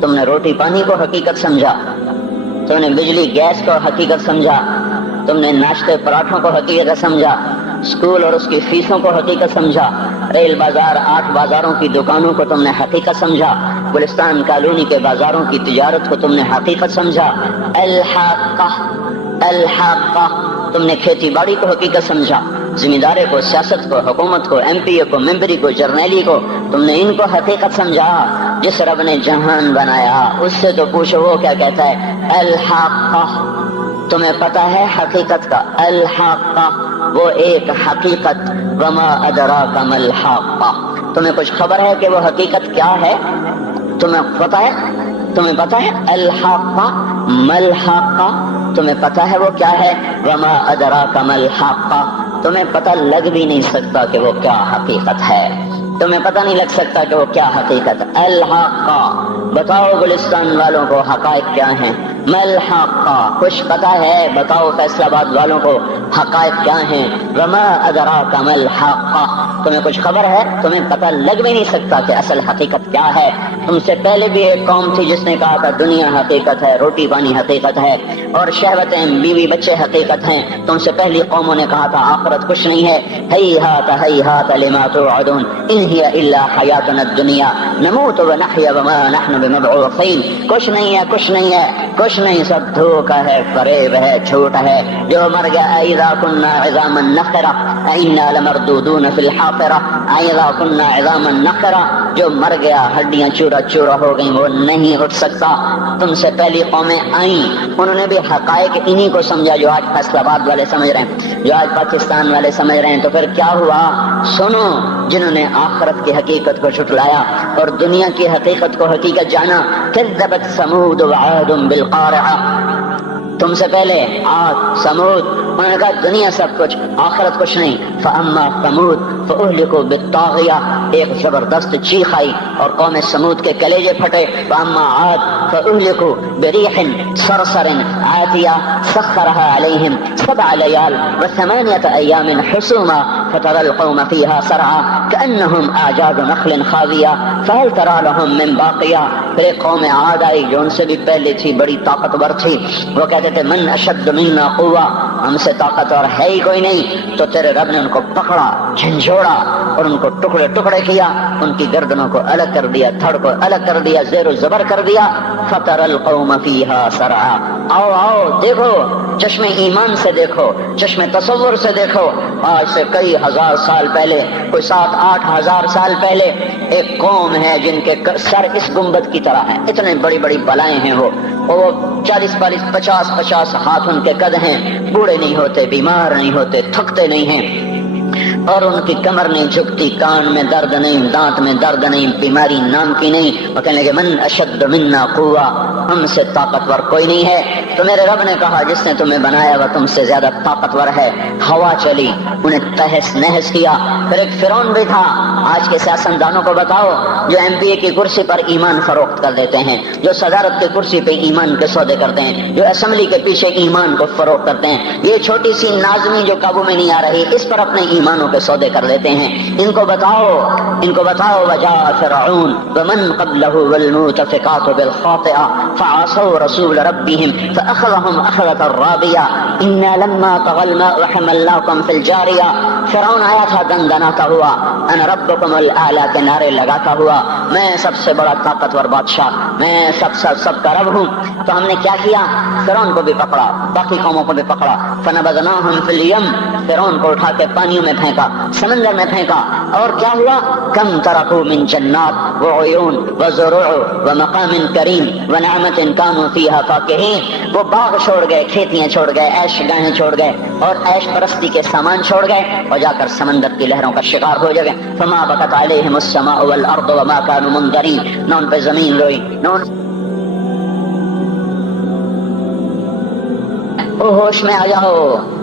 تم نے روٹی پانی کو حقیقت سمجھا، تم نے بجلی گیس کو حقیقت سمجھا، تم نے ناشتے پراٹھوں کو حقیقت سمجھا، اسکول اور اس کی فیسوں کو حقیقت سمجھا، ریل بازار 8 بازاروں کی دکانوں کو تم نے حقیقت سمجھا، گلستان کالونی کے بازاروں کی تجارت کو تم نے حقیقت سمجھا۔ الحاقہ الحاقہ، تم نے کھیتی باڑی کو حقیقت سمجھا، ذمہ کو، سیاست کو، حکومت کو، ایم پی اے کو، ممبری کو، جرنیلی کو، تم نے ان کو حقیقت سمجھا۔ جس رب نے جہان بنایا اس سے تو پوچھو وہ کیا کہتا ہے؟ الحاقہ، تمہیں پتا ہے حقیقت کا؟ الحاقہ، وہ ایک حقیقت، وما ادراک ما الحاقہ، تمہیں کچھ خبر ہے کہ وہ حقیقت کیا ہے؟ تمہیں پتا ہے؟ تمہیں پتا ہے الحاقہ ما الحاقہ؟ تمہیں پتا ہے وہ کیا ہے؟ وما ادراک ما الحاقہ، تمہیں پتہ لگ بھی نہیں سکتا کہ وہ کیا حقیقت ہے، تمہیں پتہ نہیں لگ سکتا کہ وہ کیا حقیقت ہے۔ الحاقہ، بتاؤ گلستان والوں کو حقائق کیا ہیں؟ ما الحاقہ، کچھ پتہ ہے؟ بتاؤ فیصل آباد والوں کو حقائق کیا ہیں؟ وما ادراک ما الحاقہ، تمہیں کچھ خبر ہے؟ تمہیں پتہ لگ بھی نہیں سکتا کہ اصل حقیقت کیا ہے۔ تم سے پہلے بھی ایک قوم تھی جس نے کہا تھا دنیا حقیقت ہے، روٹی پانی حقیقت ہے، اور شہوتیں، بیوی بچے حقیقت ہیں۔ تم سے پہلی قوموں نے کہا تھا آخرت کچھ نہیں ہے، ہیہات ہیہات لما توعدون ان ہی الا حیاتنا الدنیا نموت ونحیا وما نحن بمبعوثین، کچھ نہیں ہے، کچھ نہیں ہے، کچھ نہیں، سب دھوکہ ہے، فریب ہے، جھوٹ ہے۔ جو مر گیا اذا كنا عظاما نخرہ انا لمردودون فی الحافرہ، اذا كنا عظاما نخرہ، جو مر گیا ہڈیاں چورا چورا ہو گئیں وہ نہیں اٹھ سکتا۔ تم سے پہلی قومیں آئیں، انہوں نے بھی حقائق انہی کو سمجھا جو آج فیصل آباد والے سمجھ رہے ہیں، جو آج پاکستان والے سمجھ رہے ہیں۔ تو پھر کیا ہوا؟ سنو، جنہوں نے آخرت کی حقیقت کو جھٹلایا اور دنیا کی حقیقت کو حقیقت جانا، کذبت ثمود وعاد بالقارعہ، تم سے پہلے عاد، سمود، انہوں نے کہا دنیا سب کچھ، آخرت کچھ نہیں۔ فاما ثمود فاہلکوا بالطاغیہ، ایک زبردست چیخ آئی اور قوم سمود کے کلیجے پھٹے۔ فاما عاد فاہلکوا بریح صرصر عاتیہ سخرها علیہم 7 لیال و8 ایام حسوما فترى القوم فيها سرعا كأنهم اعجاز نخل خاویہ فهل ترى لهم من باقیہ۔ پھر ایک قوم عاد آئی جو ان سے بھی پہلے تھی، بڑی طاقتور تھی، وہ کہتے تھے من اشد منا قوہ، ہم سے طاقتور ہے ہی کوئی نہیں۔ تو تیرے رب نے ان کو پکڑا، جھنجھوڑا اور ان کو ٹکڑے ٹکڑے کیا، ان کی گردنوں کو الگ کر دیا، تھڑ کو الگ کر دیا، زیر و زبر کر دیا۔ فترى القوم فيها سرعا، آؤ آؤ دیکھو، چشم ایمان سے دیکھو، چشم تصور سے دیکھو، آج سے کئی ہزار سال پہلے، کوئی 7-8 ہزار سال پہلے ایک قوم ہے جن کے سر اس گنبد کی طرح ہیں، اتنے بڑی بڑی بلائیں ہیں، وہ 40 50 ہاتھ ان کے قد ہیں، بوڑھے نہیں ہوتے، بیمار نہیں ہوتے، تھکتے نہیں ہیں، اور ان کی کمر نہیں جھکتی، کان میں درد نہیں، دانت میں درد نہیں، بیماری نام کی نہیں۔ وہ کہنے لگے من اشد منا قوہ، ہم سے طاقتور کوئی نہیں ہے۔ تو میرے رب نے کہا جس نے تمہیں بنایا وہ تم سے زیادہ طاقتور ہے۔ ہوا چلی، انہیں تہس نہس کیا۔ پھر ایک فرعون بھی تھا۔ آج کے سیاستدانوں کو بتاؤ جو ایم پی اے کی کرسی پر ایمان فروخت کر دیتے ہیں، جو صدارت کی کرسی پہ ایمان کے سودے کرتے ہیں، جو اسمبلی کے پیچھے ایمان کو فروخت کرتے ہیں، یہ چھوٹی سی نازمی جو قابو میں نہیں آ رہی، اس پر اپنے ایمانوں کے سودے کر لیتے ہیں۔ ان کو بتاؤ، ان کو بتاؤ وجاء فرعون ومن قبلہ والمؤتفقات بالخاطئہ فعصوا رسول ربهم فأخذهم أخذة رابیہ انا لما طغى الماء حملناكم في الجاریہ۔ فرعون آیا تھا دندناتا ہوا، انا ربکم الاعلی کے نعرے لگاتا ہوا، میں سب سے بڑا طاقتور بادشاہ، میں سب کا رب ہوں۔ تو ہم نے کیا کیا؟ فرعون کو بھی پکڑا، باقی قوموں کو بھی پکڑا۔ فنبذناهم في الیم، فرعون کو اٹھا کے پانیوں میں پھینکا، سمندر میں پھینکا، اور کیا ہوا؟ کم ترکوا من جنات وعیون وزروع ومقام کریم ونعمت كانوا فيها فاکہین، وہ باغ چھوڑ گئے، کھیتیاں چھوڑ گئے، عیش گاہیں چھوڑ گئے اور عیش پرستی کے سامان چھوڑ گئے، اور جا کر سمندر کی لہروں کا شکار ہو جائے۔ فما بکت علیہم السماء والارض وما كانوا منذرین، نہ ان پہ زمین روئی، نہ ان او ہوش میں آ جاؤ،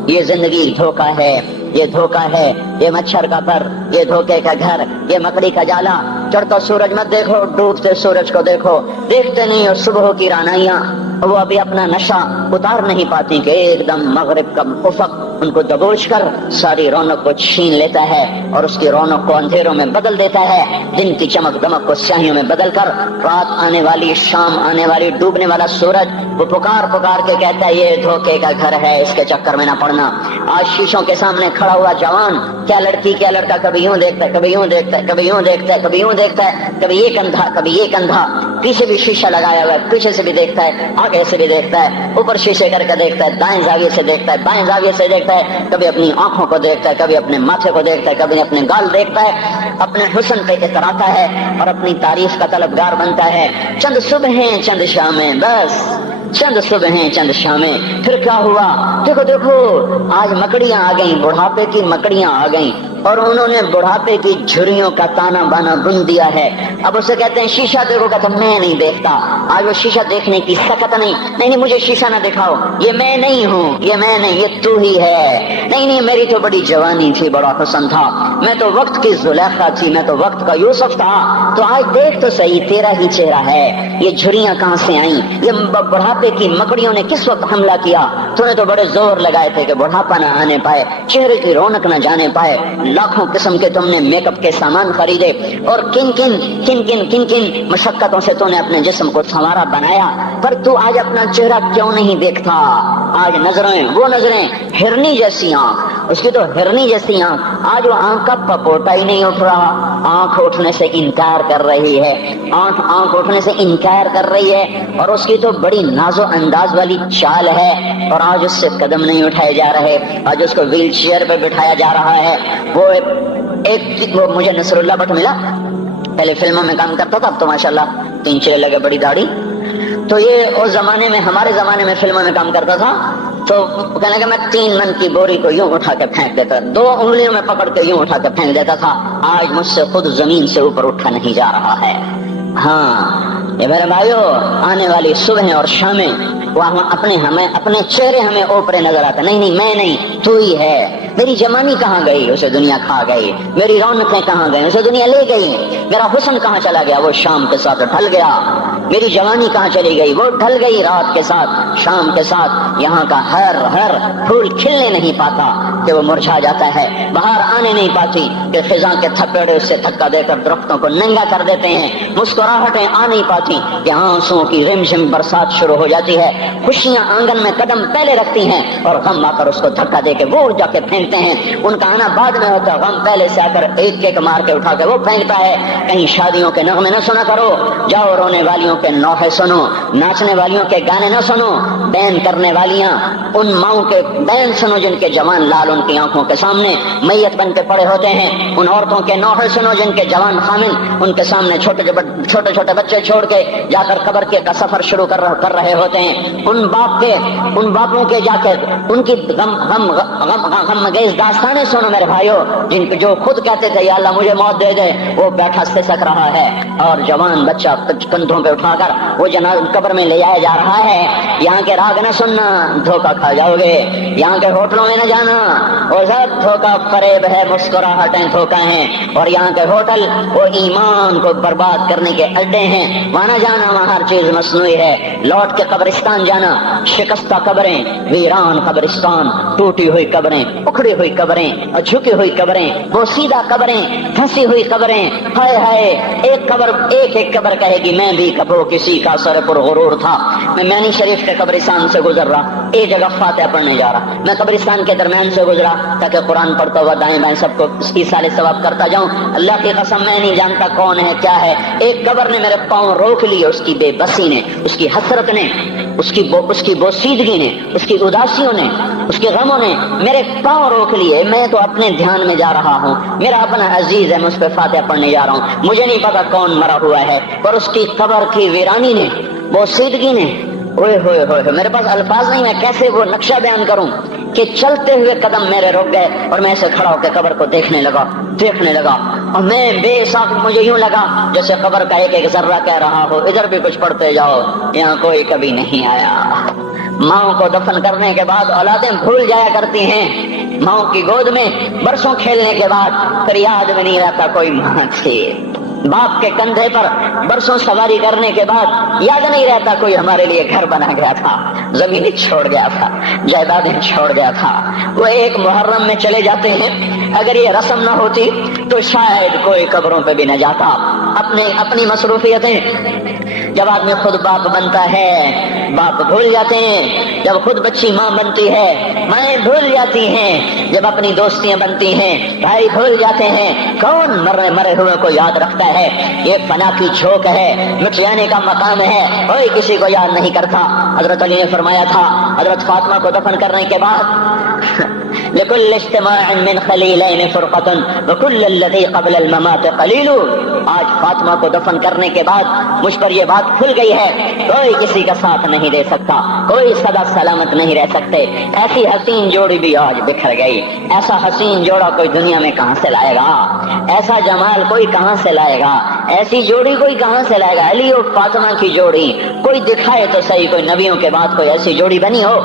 یہ زندگی دھوکہ ہے، یہ دھوکہ ہے، یہ مچھر کا پر، یہ دھوکے کا گھر، یہ مکڑی کا جالا۔ چڑھتا سورج مت دیکھو، ڈوبتے سورج کو دیکھو، دیکھتے نہیں اور صبح کی رانائیاں وہ ابھی اپنا نشہ اتار نہیں پاتی کہ ایک دم مغرب کا افق ان کو دبوچ کر ساری رونق کو چھین لیتا ہے اور اس کی رونق کو اندھیروں میں بدل دیتا ہے، دن کی چمک دمک کو سیاہیوں میں بدل کر رات آنے والی، شام آنے والی، ڈوبنے والا سورج وہ پکار پکار کے کہتا ہے یہ دھوکے کا گھر ہے، اس کے چکر میں نہ پڑنا۔ آج شیشوں کے سامنے کھڑا ہوا جوان کیا لڑکی کیا لڑکا کبھی یوں دیکھتا ہے، کبھی یوں دیکھتا ہے، کبھی یوں دیکھتا ہے، کبھی یوں دیکھتا ہے، کبھی یہ کندھا کبھی یہ کندھا، پیچھے بھی شیشہ لگایا ہوا ہے، پیچھے سے بھی دیکھتا ہے، آگے سے بھی دیکھتا ہے، اوپر شیشے کر کے دیکھتا ہے، دائیں زاویے سے دیکھتا ہے، بائیں زاویے سے دیکھتا ہے، کبھی اپنی آنکھوں کو دیکھتا ہے، کبھی اپنے ماتھے کو دیکھتا ہے، کبھی اپنے گال دیکھتا ہے، اپنے حسن پہ اتراتا ہے اور اپنی تعریف کا طلبگار بنتا ہے۔ چند صبحیں چند شامیں، بس چند صبحیں چند شامیں، پھر کیا ہوا؟ دیکھو دیکھو آج مکڑیاں آ گئیں، بڑھاپے کی مکڑیاں آ گئیں اور انہوں نے بڑھاپے کی جھریوں کا تانا بانا بن دیا ہے۔ اب اسے کہتے ہیں شیشہ دیکھو گا تو میں نہیں دیکھتا، آج وہ شیشہ دیکھنے کی سکت نہیں مجھے شیشہ نہ دکھاؤ، یہ میں نہیں ہوں، یہ میں نہیں، یہ تو ہی ہے، نہیں میری تو بڑی جوانی تھی، بڑا حسن تھا، میں تو وقت کی زلیخا تھی، میں تو وقت کا یوسف تھا، تو آج دیکھ تو صحیح تیرا ہی چہرہ ہے، یہ جھریاں کہاں سے آئیں، یہ بڑھاپے کی مکڑیوں نے کس وقت حملہ کیا، تو نے تو بڑے زور لگائے تھے کہ بڑھاپا نہ آنے پائے، چہرے کی رونق نہ جانے پائے، لاکھوں قسم کے تم نے میک اپ کے سامان خریدے اور کن کن مشقتوں سے تو نے اپنے جسم کو سنوارا بنایا، پر تو آج اپنا چہرہ کیوں نہیں دیکھتا؟ آج نظریں وہ نظریں ہرنی جیسی آنکھ، اس کی تو ہرنی جیسی آنکھ، آج وہ آنکھ کا پپوٹا ہی نہیں اٹھ رہا، آنکھ اٹھنے سے انکار کر رہی ہے، آنکھ اٹھنے سے انکار کر رہی ہے، اور اس کی تو بڑی ناز و انداز والی چال ہے، اور آج اس سے قدم نہیں اٹھائے جا رہے، آج اس کو ویل چیئر پہ بٹھایا جا رہا ہے۔ وہ مجھے نصر اللہ بٹ ملا، پہلے فلموں میں کام کرتا تھا، اب تو ماشاءاللہ 3 لگے، بڑی داڑھی، تو یہ اس زمانے میں، ہمارے زمانے میں فلموں میں کام کرتا تھا، تو کہنے کہ میں 3 من کی بوری کو یوں اٹھا کے پھینک دیتا، 2 انگلیوں میں پکڑ کے یوں اٹھا کے پھینک دیتا تھا، آج مجھ سے خود زمین سے اوپر اٹھا نہیں جا رہا ہے۔ ہاں یہ میرے بھائیو، آنے والی صبح اور شامیں وہ اپنے چہرے ہمیں اوپرے نظر آتے، نہیں میں نہیں، تو ہی ہے، میری جوانی کہاں گئی، اسے دنیا کھا گئی، میری رونقیں کہاں گئی، اسے دنیا لے گئی، میرا حسن کہاں چلا گیا، وہ شام کے ساتھ ڈھل گیا، میری جوانی کہاں چلی گئی، وہ ڈھل گئی رات کے ساتھ، شام کے ساتھ، یہاں کا ہر پھول کھلنے نہیں پاتا کہ وہ مرجھا جاتا ہے، باہر آنے نہیں پاتی کہ خزاں کے تھپیڑے اس سے دھکا دے کر درختوں کو ننگا کر دیتے ہیں، مسکراہٹیں آ نہیں پاتی کہ آنسوؤں کی رمجم برسات شروع ہو جاتی ہے، خوشیاں آنگن میں قدم پہلے رکھتی ہیں اور غم آ کر اس کو دھکا دے کے وہ جا کے پھینکتے ہیں، ان کا آنا بعد میں ہوتا ہے، غم پہلے سے آ کر ایک مار کے اٹھا کے وہ پھینکتا ہے۔ کہیں شادیوں کے نغمے نہ سنا کرو، جاؤ رونے والیوں کے نوحے سنو، ناچنے والیوں کے گانے نہ سنو، بین کرنے والیاں ان ماؤں کے بین سنو جن کے جوان لال ان کی آنکھوں کے سامنے میت بن کے پڑے ہوتے ہیں، ان عورتوں کے نوحے سنو جن کے جوان خامن ان کے سامنے چھوٹے چھوٹے بچے چھوڑ کے جا کر قبر کے کا سفر شروع کر رہے ہوتے ہیں، ان باپوں کے جا کے ان کی غم گیز داستانیں سنو میرے بھائیو، جن جو خود کہتے تھے یا اللہ مجھے موت دے دے، وہ بیٹھا سسک رہا ہے اور جوان بچہ کندھوں پہ اٹھا کر وہ قبر میں لے جایا جا رہا ہے۔ یہاں کے راگ نہ سننا، دھوکہ کھا جاؤ گے، یہاں کے ہوٹلوں میں نہ جانا، وہ سب دھوکہ فریب ہے، مسکراہٹیں دھوکہ ہیں، اور یہاں کے ہوٹل وہ ایمان کو برباد کرنے کے اڈے ہیں، وہاں نہ جانا، وہاں ہر چیز مصنوعی ہے، لوٹ کے قبرستان جانا، شکستہ قبریں، ویران قبرستان، ٹوٹی ہوئی قبریں، اکھڑی ہوئی قبریں، اور جھکی ہوئی قبریں، بوسیدہ قبریں، پھنسی ہوئی قبریں، ہائے ہائے، ایک قبر کہے گی میں بھی کبھی کسی کا سر پر غرور تھا، میں مینی شریف کے قبرستان سے گزر رہا، ایک جگہ فاتحہ پڑھنے جا رہا، میں قبرستان کے درمیان سے گزرا تاکہ قرآن پڑھتا ہوا دائیں بائیں سب کو اس کی سال ثواب کرتا جاؤں، اللہ کی قسم میں نہیں جانتا کون ہے کیا ہے، ایک قبر نے میرے پاؤں روک لیے، اس کی بے بسی نے، اس کی حسرت نے، اس کی بوسیدگی نے، اس کی اداسیوں نے، اس کے غموں نے میرے پاؤں روک لیے، میں تو اپنے دھیان میں جا رہا ہوں، میرا اپنا عزیز ہے، میں اس پہ فاتحہ پڑھنے جا رہا ہوں، مجھے نہیں پتا کون مرا ہوا ہے، پر اس کی قبر کی ویرانی نے، بوسیدگی نے، اوئے ہوئے ہوئے، میرے پاس الفاظ نہیں، میں کیسے وہ نقشہ بیان کروں کہ چلتے ہوئے قدم میرے رک گئے اور میں ایسے کھڑا ہو کے قبر کو دیکھنے لگا، اور میں بے ساکھ، مجھے یوں لگا جیسے قبر کا ایک ذرہ کہہ رہا ہو ادھر بھی کچھ پڑھتے جاؤ، یہاں کوئی کبھی نہیں آیا۔ ماؤں کو دفن کرنے کے بعد اولادیں بھول جایا کرتی ہیں، ماؤں کی گود میں برسوں کھیلنے کے بعد پھر یاد میں نہیں رہتا کوئی ماں تھی، باپ کے کندھے پر برسوں سواری کرنے کے بعد یاد نہیں رہتا کوئی ہمارے لیے گھر بنا گیا تھا، زمینیں چھوڑ گیا تھا، جائیدادیں چھوڑ گیا تھا، وہ ایک محرم میں چلے جاتے ہیں۔ اگر یہ رسم نہ ہوتی تو شاید کوئی قبروں پہ بھی نہ جاتا۔ اپنی مصروفیتیں، جب آدمی خود باپ بنتا ہے باپ بھول جاتے ہیں، جب خود بچی ماں بنتی ہے مائیں بھول جاتی ہیں، جب اپنی دوستیاں بنتی ہیں بھائی بھول جاتے ہیں۔ کون مرے ہوئے کو یاد رکھتا ہے؟ یہ فنا کی جھوک ہے، مٹ جانے کا مقام ہے، کوئی کسی کو یاد نہیں کرتا۔ حضرت علی نے فرمایا تھا حضرت فاطمہ کو دفن کرنے کے بعد لكل اجتماع من خليلين فرقة وكل الذي قبل الممات قليل۔ آج فاطمہ کو دفن کرنے کے بعد مجھ پر یہ بات کھل گئی ہے، کوئی کسی کا ساتھ نہیں دے سکتا، کوئی سدا سلامت نہیں رہ سکتے۔ ایسی حسین جوڑی بھی آج بکھر گئی، ایسا حسین جوڑا کوئی دنیا میں کہاں سے لائے گا؟ ایسا جمال کوئی کہاں سے لائے گا؟ ایسی جوڑی کوئی کہاں سے لائے گا؟ علی اور فاطمہ کی جوڑی کوئی دکھائے تو صحیح، کوئی نبیوں کے بعد کوئی ایسی جوڑی بنی ہو؟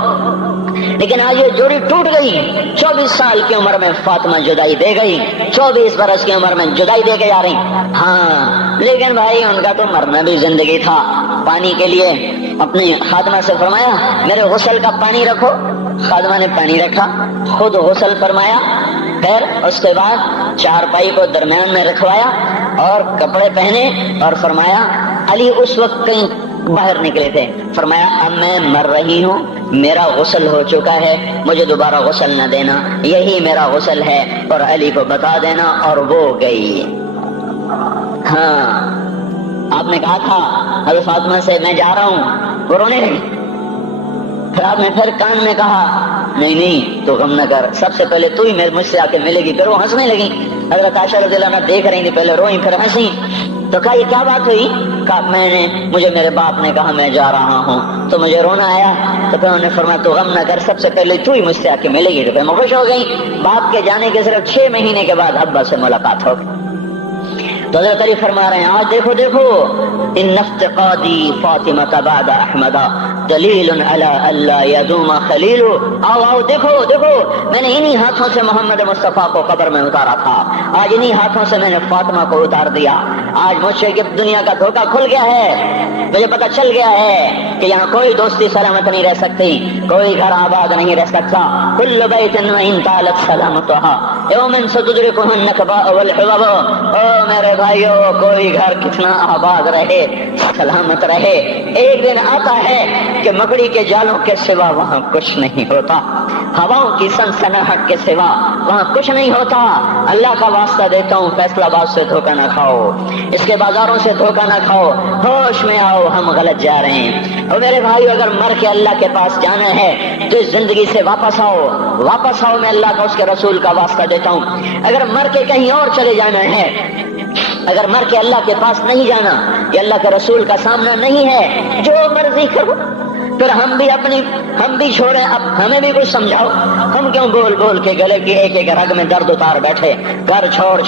لیکن آج یہ جوڑی ٹوٹ گئی۔ 24 سال کی عمر میں فاطمہ جدائی دے گئی، 24 برس کی عمر میں جدائی دے کے جا رہی۔ ہاں لیکن بھائی ان کا تو مرنا بھی زندگی تھا۔ پانی کے لیے اپنی خادمہ سے فرمایا میرے غسل کا پانی رکھو، خادمہ نے پانی رکھا، خود غسل فرمایا، پھر اس کے بعد چارپائی کو درمیان میں رکھوایا اور کپڑے پہنے اور فرمایا علی اس وقت کہیں باہر نکلے تھے، فرمایا اب میں مر رہی ہوں، میرا غسل ہو چکا ہے، مجھے دوبارہ غسل نہ دینا، یہی میرا غسل ہے اور علی کو بتا دینا، اور وہ گئی۔ ہاں آپ نے کہا تھا حضرت فاطمہ سے میں جا رہا ہوں، وہ رونے لگی۔ پھر آپ نے پھر کان میں کہا نہیں تو غم نہ کر، سب سے پہلے تو ہی مجھ سے آ کے ملے گی۔ پھر وہ ہنسنے لگی۔ حضرت عائشہ رضی اللہ عنہا دیکھ رہی تھی، پہلے روئی پھر ہنسی۔ تو کہا یہ کیا بات ہوئی؟ کہا مجھے میرے باپ نے کہا میں جا رہا ہوں تو مجھے رونا آیا، تو پھر انہوں نے فرمایا تو غم نہ کر، سب سے پہلے تو ہی مجھ سے آ کے ملے گی۔ تو پھر میں خوش ہو گئی۔ باپ کے جانے کے صرف 6 مہینے کے بعد ابا سے ملاقات ہو گئی۔ تو حضرت علی فرما رہے ہیں آج دیکھو ان افتقادی فاطمہ بعد احمد دلیل علی اللہ یدوم خلیل۔ آؤ دیکھو میں نے انہی ہاتھوں سے محمد مصطفیٰ کو قبر میں اتارا تھا، آج انہی ہاتھوں سے میں نے فاطمہ کو اتار دیا۔ آج مجھ سے دنیا کا دھوکہ کھل گیا ہے، مجھے پتہ چل گیا ہے کہ یہاں کوئی دوستی سلامت نہیں رہ سکتی، کوئی گھر آباد نہیں رہ سکتا۔ کل بیت وإن طالت سلامتها یوم ستدركه النكباء والحباب۔ او میرے بھائیو، کوئی گھر کتنا آباد رہے، سلامت رہے، ایک دن آتا ہے کہ مکڑی کے جالوں کے سوا وہاں کچھ نہیں ہوتا، ہواؤں کی سنسناہٹ کے سوا وہاں کچھ نہیں ہوتا۔ اللہ کا واسطہ دیتا ہوں فیصلہ آباد سے دھوکہ نہ کھاؤ، اس کے بازاروں سے دھوکہ نہ کھاؤ، ہوش میں آؤ، ہم غلط جا رہے ہیں۔ اور میرے بھائیو اگر مر کے اللہ کے پاس جانا ہے تو اس زندگی سے واپس آؤ، میں اللہ کا اس کے رسول کا واسطہ دیتا ہوں۔ اگر مر کے کہیں اور چلے جانا ہے، اگر مر کے اللہ کے پاس نہیں جانا یا اللہ کے رسول کا سامنا نہیں ہے، جو مرضی کرو، پھر ہم بھی چھوڑیں، اب ہمیں بھی کچھ سمجھاؤ۔ ہم کیوں بول کے گلے کی ایک رگ میں درد اتار بیٹھے؟ گھر چھوڑ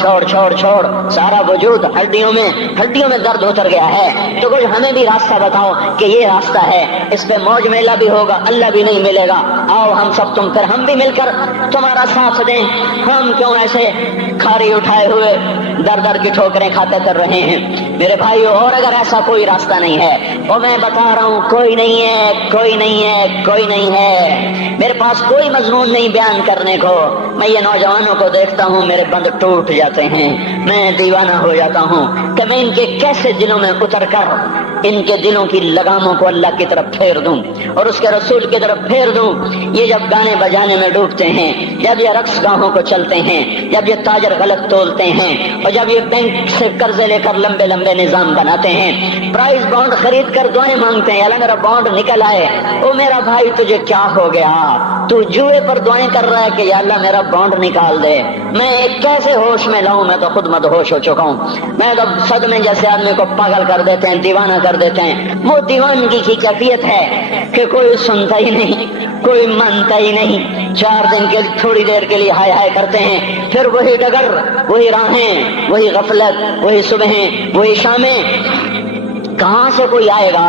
سارا وجود ہڈیوں میں درد اتر گیا ہے، تو کچھ ہمیں بھی راستہ بتاؤ کہ یہ راستہ ہے، اس پہ موج میلہ بھی ہوگا، اللہ بھی نہیں ملے گا۔ آؤ ہم سب پھر ہم بھی مل کر تمہارا ساتھ دیں۔ ہم کیوں ایسے کھاری اٹھائے ہوئے در کی ٹھوکریں کھاتے کر رہے ہیں؟ میرے بھائیو، اور اگر ایسا کوئی راستہ نہیں ہے، اور میں بتا رہا ہوں کوئی نہیں ہے، میرے پاس کوئی مضمون نہیں بیان کرنے کو۔ میں یہ نوجوانوں کو دیکھتا ہوں، میرے بند ٹوٹ جاتے ہیں، میں دیوانہ ہو جاتا ہوں کہ میں ان کے کیسے دلوں میں اتر کر ان کے دلوں کی لگاموں کو اللہ کی طرف پھیر دوں اور اس کے رسول کی طرف پھیر دوں۔ یہ جب گانے بجانے میں ڈوبتے ہیں، جب یہ رقص گاہوں کو چلتے ہیں، جب یہ تاجر غلط تولتے ہیں، اور جب یہ بینک سے قرضے لے کر لمبے نظام بناتے ہیں، پرائز بانڈ خرید کر دعائیں مانگتے ہیں اللہ میرا بانڈ نکل آئے۔ او میرا بھائی، تجھے کیا ہو گیا؟ تو جوئے پر دعائیں کر رہا ہے کہ یا اللہ میرا بانڈ نکال دے۔ میں کیسے ہوش میں لاؤں؟ میں تو خود مدہوش ہو چکا ہوں۔ میں تو صدمے جیسے آدمی کو پاگل کر دیتے ہیں، دیوانہ کر دیتے ہیں۔ وہ دیوانگی کی کیفیت ہے کہ کوئی سنتا ہی نہیں، کوئی مانتا ہی نہیں، 4 دن کے تھوڑی دیر کے لیے ہائے کرتے ہیں، پھر وہی ڈگر، وہی راہیں، وہی غفلت، وہی صبحیں، وہی شامیں۔ کہاں سے کوئی آئے گا؟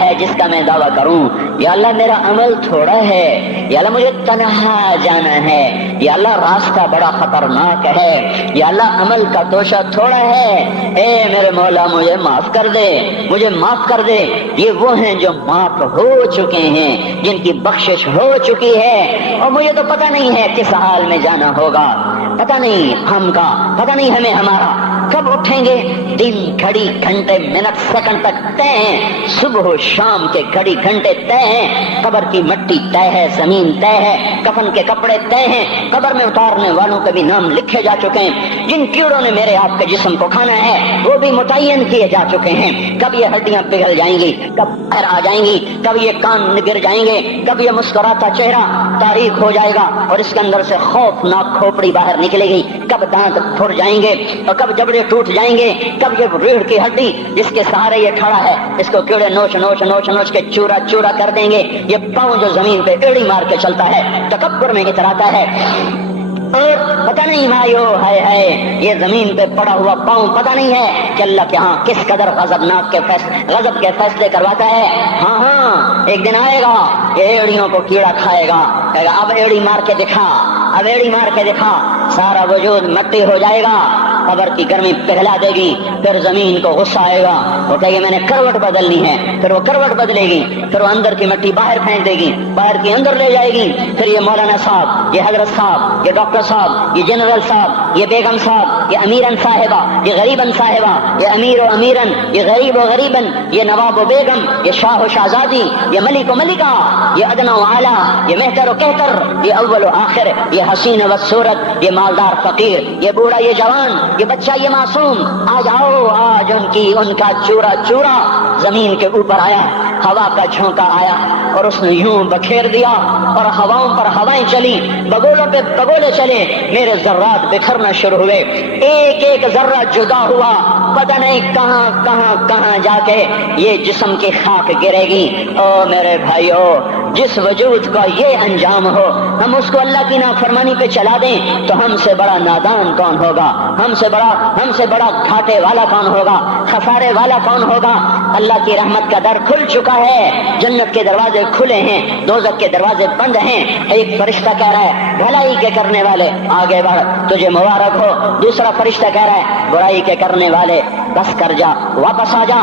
ہے جس کا میں دعویٰ کروں؟ یا اللہ میرا عمل تھوڑا ہے، یا اللہ مجھے تنہا جانا ہے، یا اللہ راستہ بڑا خطرناک ہے، یا اللہ عمل کا توشہ تھوڑا ہے، اے میرے مولا مجھے معاف کر دے، مجھے معاف کر دے۔ یہ وہ ہیں جو معاف ہو چکے ہیں، جن کی بخشش ہو چکی ہے، اور مجھے تو پتہ نہیں ہے کس حال میں جانا ہوگا، پتہ نہیں ہم کا، پتہ نہیں ہمیں ہمارا کب اٹھیں گے۔ دن گھڑی گھنٹے منٹ سیکنڈ تک طے ہیں، صبح و شام کے گھڑی گھنٹے طے ہیں، قبر کی مٹی طے ہے، زمین طے ہے، کفن کے کپڑے طے ہیں، قبر میں اتارنے والوں کے بھی نام لکھے جا چکے ہیں، جن کیڑوں نے میرے آپ کے جسم کو کھانا ہے وہ بھی متعین کیے جا چکے ہیں۔ کب یہ ہڈیاں پگھل جائیں گی، کب باہر آ جائیں گی، کب یہ کان گر جائیں گے، کب یہ مسکراتا چہرہ تاریک ہو جائے گا اور اس کے اندر سے خوفناک کھوپڑی باہر نکلے گی، کب دانت پھٹ جائیں گے اور کب جبڑے ٹوٹ جائیں گے، کب یہ ریڑھ کی ہڈی جس کے سہارے یہ کھڑا ہے اس کو کیڑے نوچ نوچ نوچ نوچ کے چورا چورا کر دیں گے، یہ پاؤں جو زمین پہ ایڑی مار کے چلتا ہے تکبر میں اتراتا ہے، اور پتہ نہیں بھائیو ہے یہ زمین پہ پڑا ہوا پاؤں پتہ نہیں ہے کہ اللہ کے ہاں کس قدر غضب کے فیصلے کرواتا ہے۔ ہاں ہاں ایک دن آئے گا یہ ایڑیوں کو کیڑا کھائے گا، کہے گا اب ایڑی مار کے دکھا، اب ایڑی مار کے دکھا، سارا وجود مٹی ہو جائے گا، قبر کی گرمی پگھلا دے گی، پھر زمین کو غصہ آئے گا، وہ کہے گی میں نے کروٹ بدلنی ہے، پھر وہ کروٹ بدلے گی، پھر وہ اندر کی مٹی باہر پھینک دے گی، باہر کی اندر لے جائے گی، پھر یہ مولانا صاحب، یہ حضرت صاحب، یہ ڈاکٹر صاحب، یہ جنرل صاحب، یہ بیگم صاحب، یہ امیرن صاحبہ، یہ غریبن صاحبہ، یہ امیر و امیرن، یہ غریب و غریبن، یہ نواب و بیگم، یہ شاہ و شہزادی، یہ ملک و ملکہ، یہ ادنا و اعلیٰ، یہ مہتر و کہتر، یہ اول و آخر، یہ حسین و صورت، یہ مالدار فقیر، یہ بوڑھا یہ جوان، یہ بچہ یہ معصوم، آج آؤ، آج ان کا چورا چورا زمین کے اوپر آیا، ہوا کا جھونکا آیا اور اس نے یوں بکھیر دیا اور ہواؤں پر ہوائیں چلی، بگولوں پہ بگولے چلے، میرے ذرات بکھرنا شروع ہوئے، ایک ایک ذرہ جدا ہوا، پتہ نہیں کہاں کہاں کہاں جا کے یہ جسم کی خاک گرے گی۔ او میرے بھائیو، جس وجود کا یہ انجام ہو، ہم اس کو اللہ کی نافرمانی پہ چلا دیں تو ہم سے بڑا نادان کون ہوگا، ہم سے بڑا گھاٹے والا کون ہوگا، خسارے والا کون ہوگا۔ اللہ کی رحمت کا در کھل چکا ہے، جنت کے دروازے کھلے ہیں، دوزخ کے دروازے بند ہیں۔ ایک فرشتہ کہہ رہا ہے بھلائی کے کرنے والے آگے بڑھ، تجھے مبارک ہو، دوسرا فرشتہ کہہ رہا ہے برائی کے کرنے والے بس کر جا، واپس آ جا۔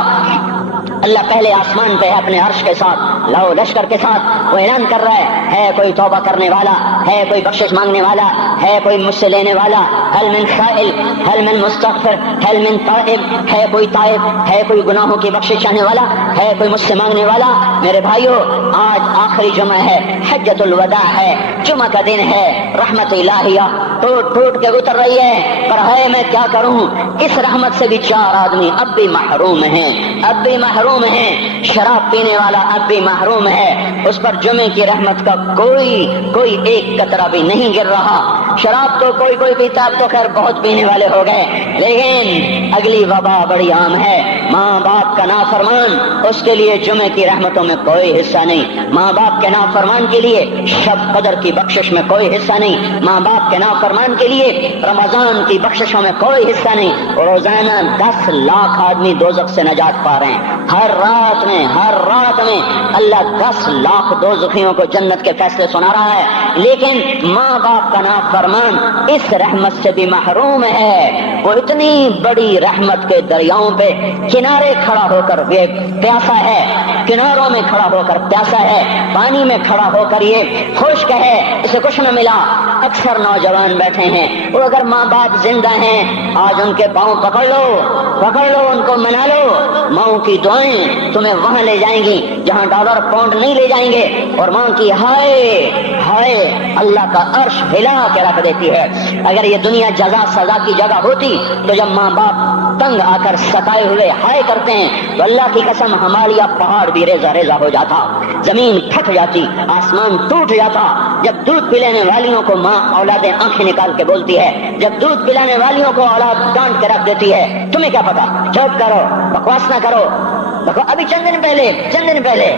اللہ پہلے آسمان پہ ہے اپنے عرش کے ساتھ، لو لشکر کے ساتھ، وہ اعلان کر رہا ہے کوئی توبہ کرنے والا، ہے کوئی بخشش مانگنے والا، ہے کوئی مجھ سے لینے والا، هل من سائل، هل من مستغفر، هل من تائب، ہے کوئی تائب، ہے کوئی گناہوں کی بخشش چاہنے والا، ہے کوئی مجھ سے مانگنے والا۔ میرے بھائیو، آج آخری جمعہ ہے، حجۃ الوداع ہے، جمعہ کا دن ہے، رحمت الہیہ ٹوٹ ٹوٹ کے اتر رہی ہے، پر ہے میں کیا کروں، اس رحمت سے بھی 4 آدمی اب بھی محروم ہیں، اب بھی محروم ہیں۔ شراب پینے والا اب بھی محروم ہے، اس پر جمعے کی رحمت کا کوئی ایک قطرہ بھی نہیں گر رہا۔ شراب تو کوئی پیتا، اب تو خیر بہت پینے والے ہو گئے، لیکن اگلی وبا بڑی عام ہے، ماں باپ کا نافرمان، اس کے لیے جمعے کی رحمتوں میں کوئی حصہ نہیں، ماں باپ کے نافرمان کے لیے شب قدر کی بخشش میں کوئی حصہ نہیں، ماں باپ کے نافرمان کے لیے رمضان کی بخششوں میں کوئی حصہ نہیں۔ روزانہ 10 لاکھ آدمی دوزخ سے نجات پا رہے ہیں، ہر رات میں اللہ 10 لاکھ دوزخیوں کو جنت کے فیصلے سنا رہا ہے، لیکن ماں باپ کا نافرمان اس رحمت سے بھی محروم ہے۔ وہ اتنی بڑی رحمت کے دریاؤں پہ کنارے کھڑا ہو کر یہ پیاسا ہے، کناروں میں کھڑا ہو کر پیاسا ہے، پانی میں کھڑا ہو کر یہ خشک ہے، اسے کچھ نہ ملا۔ اکثر نوجوان بیٹھے ہیں، وہ اگر ماں باپ زندہ ہیں آج ان کے پاؤں پکڑ لو، ان کو منا لو، ماں کی دعائیں تمہیں وہاں لے جائیں گی جہاں ڈالر پاؤنڈ نہیں لے جائیں گے، اور ماں کی ہائے اللہ کا عرش ہلا کے رکھ دیتی ہے۔ اگر یہ دنیا جزا سزا کی جگہ ہوتی تو جب ماں باپ تنگ آ کر ستائے ہوئے ہائے کرتے ہیں تو اللہ کی قسم ہمالیہ پہاڑ بھی ریزہ ریزہ ہو جاتا، زمین پھٹ جاتی، آسمان ٹوٹ جاتا۔ جب دودھ پلانے والیوں کو ماں اولادیں آنکھیں نکال کے بولتی ہے، جب دودھ پلانے والیوں کو اولاد ڈانٹ کے رکھ دیتی ہے، تمہیں کیا پتا، چپ کرو، بکواس نہ کرو۔ دیکھو ابھی چند دن پہلے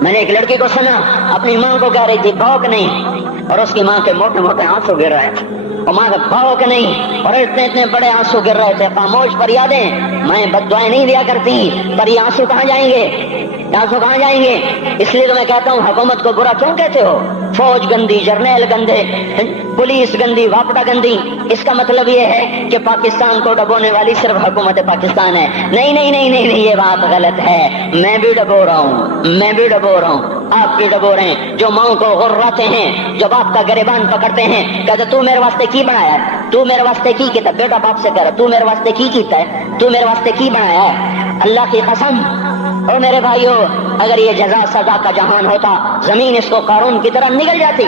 میں نے ایک لڑکی کو سنا، اپنی ماں کو کہہ رہی تھی بھوک نہیں، اور اس کی ماں کے موٹے موٹے آنسو گر رہے تھے، اور ماں کا بھاؤ کہ نہیں، اور اتنے بڑے آنسو گر رہے تھے. خاموش فریادیں، میں بد دعائیں نہیں دیا کرتی، پر یہ آنسو کہاں جائیں گے، آنسو کہاں جائیں گے؟ اس لیے تو میں کہتا ہوں حکومت کو برا کیوں کہتے ہو؟ فوج گندی، جرنیل گندے، پولیس گندی، واپڈا گندی. اس کا مطلب یہ ہے کہ پاکستان کو ڈبونے والی صرف حکومت پاکستان ہے. نہیں نہیں نہیں نہیں نہیں، یہ بات غلط ہے. میں بھی ڈبو رہا ہوں، میں بھی ڈبو رہا ہوں، آپ بھی ڈبو رہے ہیں. جو ماں کو غراتے ہیں، جو باپ کا گریبان پکڑتے ہیں، کہتے تو میرے واسطے کی بنایا ہے، تو میرے واسطے کی کیتا. بیٹا باپ سے کہہ رہا تو میرے واسطے کی کیتا ہے، تو میرے واسطے کی بنایا ہے. اللہ کی قسم اور میرے بھائیوں، اگر یہ جزا سزا کا جہان ہوتا، زمین اس کو قارون کی طرح نگل جاتی.